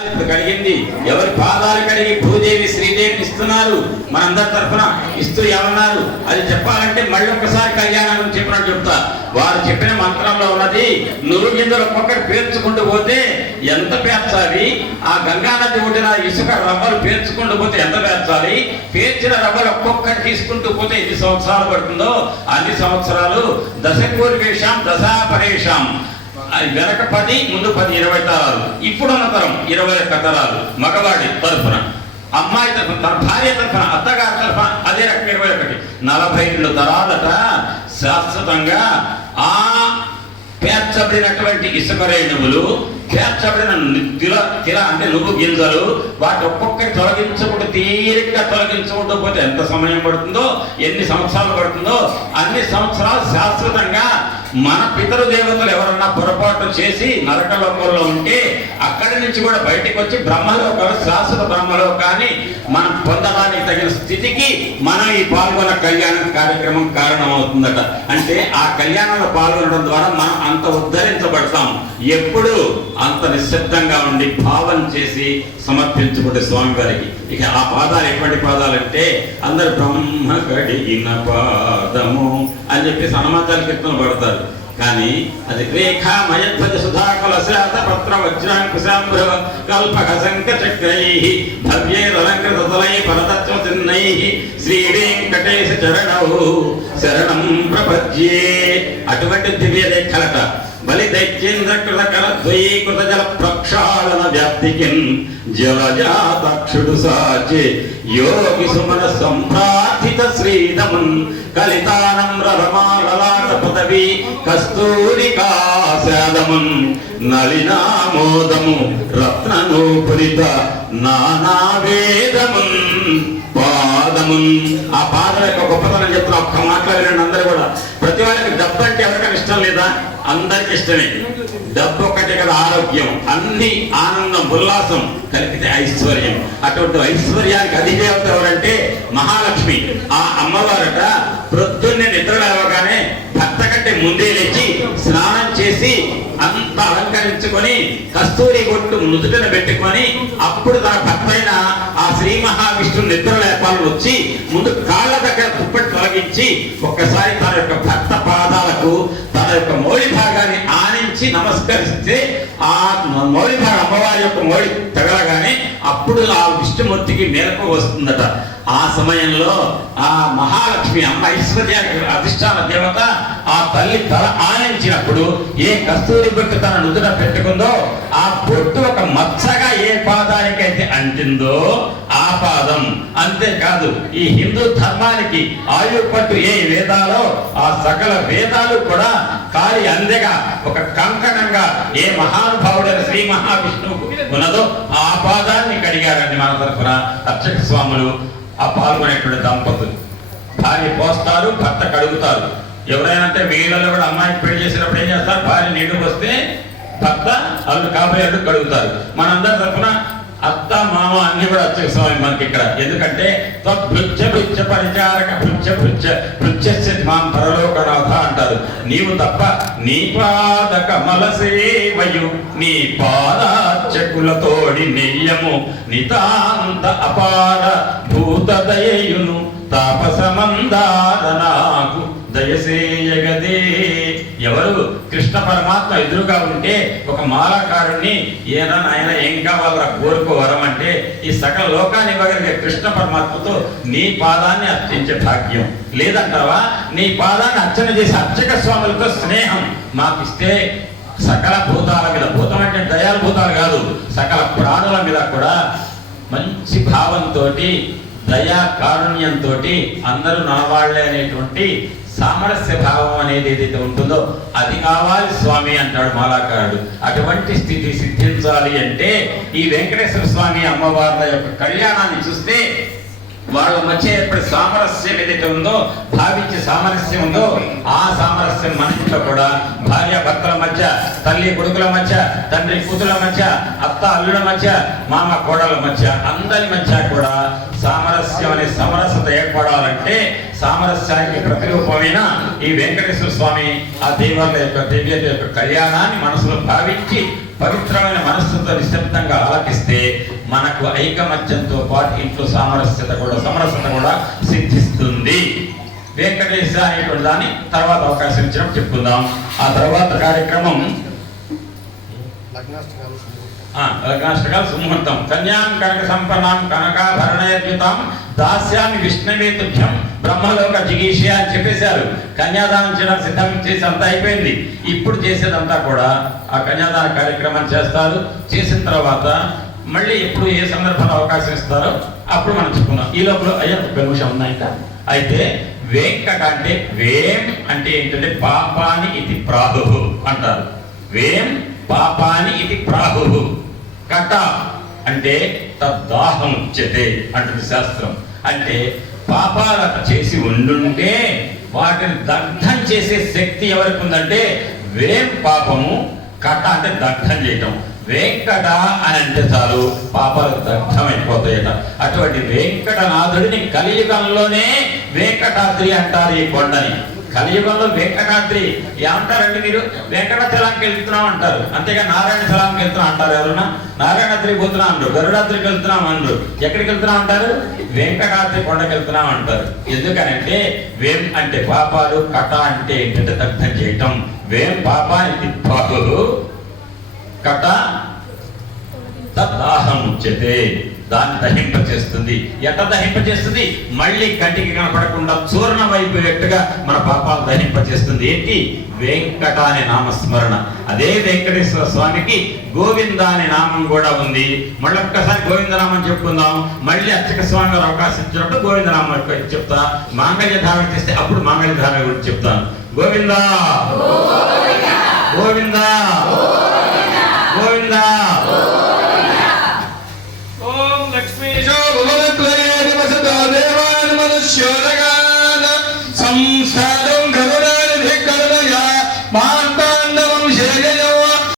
ఇప్పుడు ఎవరి పాదాలు కడిగి భూదేవి శ్రీదేవిని ఇస్తున్నారు? మనందరి తరఫున ఇస్తూ ఏమన్నారు? అది చెప్పాలంటే మళ్ళీ ఒకసారి కళ్యాణం గురించి చెప్పినట్టు చెప్తా. వారు చెప్పిన మంత్రంలో ఉన్నది నురు గింజలు ఒక్కొక్కటి పేర్చుకుంటూ పోతే ఎంత పేర్చాలి? ఆ గంగా నది ఒడ్డిన ఇసుక రవ్వలు పేర్చుకుంటూ పోతే ఎంత పేర్చాలి? పేర్చిన రవ్వలు ఒక్కొక్కటి తీసుకుంటూ పోతే ఎన్ని సంవత్సరాలు పడుతుందో? అన్ని సంవత్సరాలు దశ కూరి వేషాం దశాపరేషాం. అది వెనక పది ముందు పది ఇరవై తరాలు. ఇప్పుడున్న తరం ఇరవై ఒక్క తరాలు. మగవాడి తరఫున అమ్మాయి తరఫున తన భార్య తరఫున అత్తగారి తరఫున అదే రకం ఇరవై ఒకటి. నలభై రెండు తరాలట శాశ్వతంగా ఆ పేర్చబడినటువంటి ఇసుక రేణువులు పేర్చబడిన తిల తిల అంటే నువ్వు గింజలు వాటి ఒక్కొక్కటి తొలగించకుండా తీరిగ్గా తొలగించకుండా పోతే ఎంత సమయం పడుతుందో ఎన్ని సంవత్సరాలు పడుతుందో అన్ని సంవత్సరాలు శాశ్వతంగా మన పితరు దేవతలు ఎవరన్నా పొరపాటు చేసి నరకలోకంలో ఉంటే అక్కడి నుంచి కూడా బయటికి వచ్చి బ్రహ్మలోకాలు శాశ్వత బ్రహ్మలోకాన్ని మనం పొందడానికి తగిన స్థితికి మనం ఈ పాల్గొన్న కళ్యాణ కార్యక్రమం కారణమవుతుందట. అంటే ఆ కళ్యాణంలో పాల్గొనడం ద్వారా మనం అంత ఉద్ధరించబడతాం. ఎప్పుడు అంత నిశ్శబ్దంగా ఉండి భావం చేసి సమర్పించుకుంటే స్వామివారికి ఇక ఆ పాదాలు ఎటువంటి పాదాలు అంటే అందరు బ్రహ్మ గడిగిన పాదము అని చెప్పేసి హనుమంతాల కీర్తనలు పడతారు. కానీ అది రేఖా మయధ్వజ సుధాకల శాత పత్ర వజ్రాంకుశాంభ్రవ కల్పక శంఖ చక్రై భవ్యైరలంకృత తలై పరతత్వ చిన్నై శ్రీ వెంకటేశ చరణౌ శరణం ప్రపద్యే. అటువంటి దివ్య రేఖలట బలి జల ప్రక్షాళన వ్యాప్తికిన్ జలజాతక్షుడు సాచి యోగి సుమన సంప్రార్థిత శ్రీదమున్ కలితానమ్ర రమాలలాట పదవి కస్తూరికా శాదమున్ నళినామోదము రత్ననూపురిత నానా వేదమున్ పాదమున్ ఆ పాదం యొక్క గొప్పతనం చెప్తున్నా. ఒక్క మాట్లాడినండి అందరూ కూడా. ప్రతి వాళ్ళకి డబ్బు అంటే ఎవరికైనా ఇష్టం లేదా? అందరికి ఇష్టమే. డబ్బు ఒకటే కదా ఆరోగ్యం. అన్ని ఆనందం ఉల్లాసం కలిపితే ఐశ్వర్యం. అటువంటి ఐశ్వర్యానికి అధిదేవత ఎవరంటే? మహాలక్ష్మి. ఆ అమ్మవారట ప్రొద్దున్నే నిద్ర లేవగానే భర్త కంటే ముందే లేచి స్నానం చేసి అంత అలంకరించుకొని కస్తూరి కొట్టు నుదుటిన పెట్టుకొని అప్పుడు తన భర్త అయిన శ్రీ మహావిష్ణు నిద్ర లేపాలను వచ్చి ముందు కాళ్ళ దగ్గర దుప్పటి తొలగించి ఒక్కసారి తన యొక్క భక్త పాదాలకు తన యొక్క మౌలి భాగాన్ని ఆనించి నమస్కరిస్తే ఆ మౌలి భాగం అమ్మవారి యొక్క మౌలి తగలగానే అప్పుడు ఆ విష్ణుమూర్తికి మేరకు వస్తుందట. ఆ సమయంలో ఆ మహాలక్ష్మి అమ్మ ఐశ్వర్య అధిష్టాన దేవత ఆ తల్లి తల ఆనించినప్పుడు ఏ కస్తూరి బొట్టు తన నుదుట పెట్టుకుందో ఆ బొట్టు ఒక మచ్చగా ఏ పాదానికైతే అంటిందో ఆ పాదం. అంతేకాదు ఈ హిందూ ధర్మానికి ఆయు పట్టు ఏ వేదాలో ఆ సకల వేదాలు కూడా కాలి అందెగా ఒక కంకణంగా ఏ మహానుభావుడైన శ్రీ మహావిష్ణువు ఉన్నదో ఆ పాదాన్ని కడిగారండి మన తరఫున. అర్చక స్వాములు ఆ పాల్గొనేటువంటి దంపతులు? భార్య పోస్తారు భర్త కడుగుతారు. ఎవరైనా అంటే వీళ్ళలో కూడా అమ్మాయికి పెళ్ళి చేసినప్పుడు ఏం చేస్తారు? భార్య నీళ్ళు వస్తే భర్త అల్లు కాబోయే కడుగుతారు. మనందరి తరఫున అత్త మామ అన్ని కూడా వచ్చే స్వామి మనకి ఇక్కడ ఎందుకంటే భృత్య భృత్య పరిచారక భృత్య భృత్య భృత్యస్య మాం పరలోకనాథ అంటారు. నీవు తప్ప నీ పాద కమల సేవయు నీ పాదార్చకులతోడి నెయ్యము నితాంత అపార భూత దయయును తాపసమందార నాకు దయసేయగదే. ఎవరు? కృష్ణ పరమాత్మ ఎదురుగా ఉంటే ఒక మాలాకారుణ్ణి ఏనా ఆయన ఏం కావాలరా కోరుకో వరం అంటే ఈ సకల లోకాన్ని ఇవ్వగలిగే కృష్ణ పరమాత్మతో నీ పాదాన్ని అర్చించే భాగ్యం. లేదంటావా? నీ పాదాన్ని అర్చన చేసి అర్చక స్వాములతో స్నేహం. మాకిస్తే సకల భూతాల మీద భూతం అంటే దయాల భూతాలు కాదు సకల ప్రాణుల మీద కూడా మంచి భావంతో దయా కారుణ్యంతో అందరూ నా వాళ్ళే అనేటువంటి సామరస్య భావం అనేది ఏదైతే ఉంటుందో అది కావాలి స్వామి అంటాడు మాలాకారుడు. అటువంటి స్థితి సిద్ధించాలి అంటే ఈ వెంకటేశ్వర స్వామి అమ్మవార్ల యొక్క కళ్యాణాన్ని చూస్తే వాళ్ళ మధ్య ఎప్పుడు సామరస్యం ఏదైతే ఉందో భావించే సామరస్యం ఉందో ఆ సామరస్యం మన ఇంట్లో కూడా భార్య భర్తల మధ్య తల్లి కొడుకుల మధ్య తండ్రి కూతుల మధ్య అత్త అల్లుల మధ్య మామ కోడల మధ్య అందరి మధ్య కూడా సామరస్యం అనే సమరసత ఏర్పడాలంటే సామరస్యానికి ప్రతిరూపమైన ఈ వెంకటేశ్వర స్వామి ఆ దేవాలయ యొక్క దివ్యత యొక్క కళ్యాణాన్ని మనసులో భావించి పవిత్రమైన మనస్సుతో నిశ్శబ్దంగా మనకు ఐకమత్యంతో పాటు ఇంట్లో సామరస్యత కూడా సమరసత కూడా సిద్ధిస్తుంది. వెంకటేశ అనేటువంటి దాన్ని తర్వాత అవకాశం ఇచ్చినప్పుడు చెప్పుకుందాం. ఆ తర్వాత కార్యక్రమం? లగ్నాష్టకాలు సుముహూర్తం. కన్యాం కనక సంపన్నాం కనకాభరణయర్పితాం దాస్యామి విష్ణవేతుభ్యం బ్రహ్మలోక జిగీష అని చెప్పేశారు. కన్యాదానం చేయడం సిద్ధం చేసి అంతా అయిపోయింది. ఇప్పుడు చేసేదంతా కూడా ఆ కన్యాదాన కార్యక్రమం చేస్తారు. చేసిన తర్వాత మళ్ళీ ఎప్పుడు ఏ సందర్భంలో అవకాశం ఇస్తారో అప్పుడు మనం చెప్పుకున్నాం ఈ లోపల అయ్యా ఒక నిమిషం ఉన్నాయి అయితే వేంకట అంటే వేం అంటే ఏంటంటే పాపాని ఇది ప్రాహు అంటారు. వేం పాపాని ఇది ప్రాహు. కట అంటే తద్దాహం ఉచ్యతే అంటుంది శాస్త్రం. అంటే పాపాలట చేసి ఉండుంటే వాటిని దగ్ధం చేసే శక్తి ఎవరికి ఉందంటే వేం పాపము కట అంటే దగ్ధం చేయటం. వెంకట అని అంటే చాలు పాపాలు దగ్ధమైపోతాయట అటువంటి వెంకటనాథుడిని కలియుగంలోనే వెంకటాద్రి అంటారు ఈ కొండని. కలియుగంలో వెంకటాద్రి ఏమంటారండి మీరు? వెంకట వెంకటాచలానికి వెళ్తున్నాం అంటారు. అంతేగా నారాయణ చలాంకి వెళ్తున్నాం అంటారు ఎవరన్నా? నారాయణాద్రి పోతున్నాం అంటారు. గరుడాద్రికి వెళ్తున్నాం అంటారు. ఎక్కడికి వెళ్తున్నాం అంటారు? వెంకటాద్రి కొండకి వెళ్తున్నాం అంటారు. ఎందుకనంటే వేం అంటే పాపాలు కట అంటే ఏంటంటే దగ్ధం చేయటం. వేం పాపానికి బాహు కట దాహం ఉచ్యతే దాన్ని దహింపచేస్తుంది ఎట్ట దహింపచేస్తుంది మళ్ళీ కంటికి కనపడకుండా చూర్ణం అయిపోయేట్టుగా మన పాపాలు దహింపచేస్తుంది ఏంటి? వెంకట అనే నామస్మరణ. అదే వెంకటేశ్వర స్వామికి గోవింద అనే నామం కూడా ఉంది. మళ్ళీ ఒక్కసారి గోవిందనామం చెప్పుకుందాం. మళ్ళీ అర్చక స్వామి గారు అవకాశం ఇచ్చినప్పుడు గోవిందనామం చెప్తా. మాంగళ్య ధారణ చేస్తే అప్పుడు మాంగళ్య ధారణ గురించి చెప్తాను. గోవిందా! గోవిందా! గోవిందా